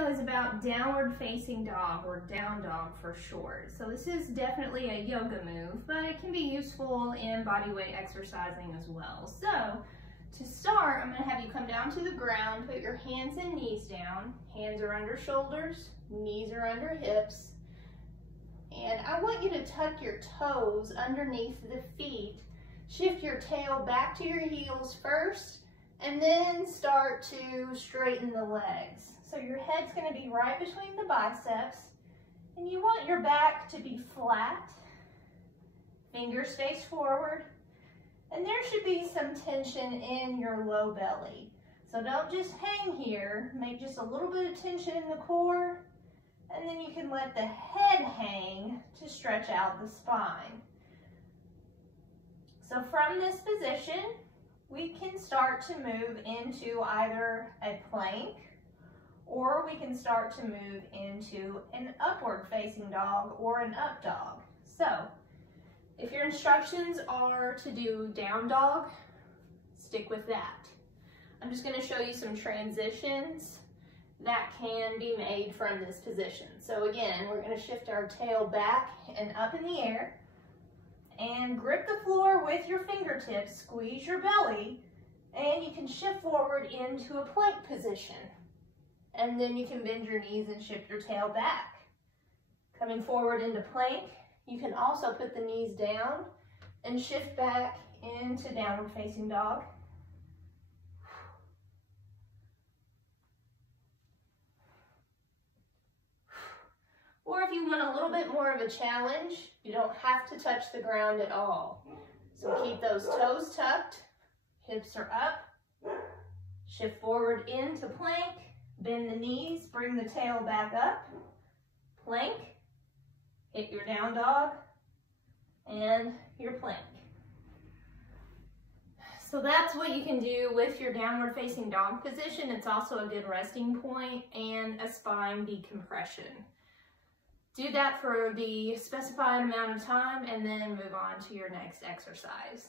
video is about downward facing dog, or down dog for short. So this is definitely a yoga move, but it can be useful in body weight exercising as well. So to start, I'm going to have you come down to the ground, put your hands and knees down. Hands are under shoulders, knees are under hips. And I want you to tuck your toes underneath the feet. Shift your tail back to your heels first, and then start to straighten the legs. So your head's going to be right between the biceps, and you want your back to be flat. Fingers face forward, and there should be some tension in your low belly. So don't just hang here, make just a little bit of tension in the core, and then you can let the head hang to stretch out the spine. So from this position, we can start to move into either a plank, or we can start to move into an upward facing dog or an up dog. So if your instructions are to do down dog, stick with that. I'm just going to show you some transitions that can be made from this position. So again, we're going to shift our tail back and up in the air, and grip the floor with your fingertips, squeeze your belly, and you can shift forward into a plank position. And then you can bend your knees and shift your tail back. Coming forward into plank, you can also put the knees down and shift back into downward facing dog. Or if you want a little bit more of a challenge, you don't have to touch the ground at all. So keep those toes tucked, hips are up, shift forward into plank, bend the knees, bring the tail back up, plank, hit your down dog, and your plank. So that's what you can do with your downward facing dog position. It's also a good resting point and a spine decompression. Do that for the specified amount of time and then move on to your next exercise.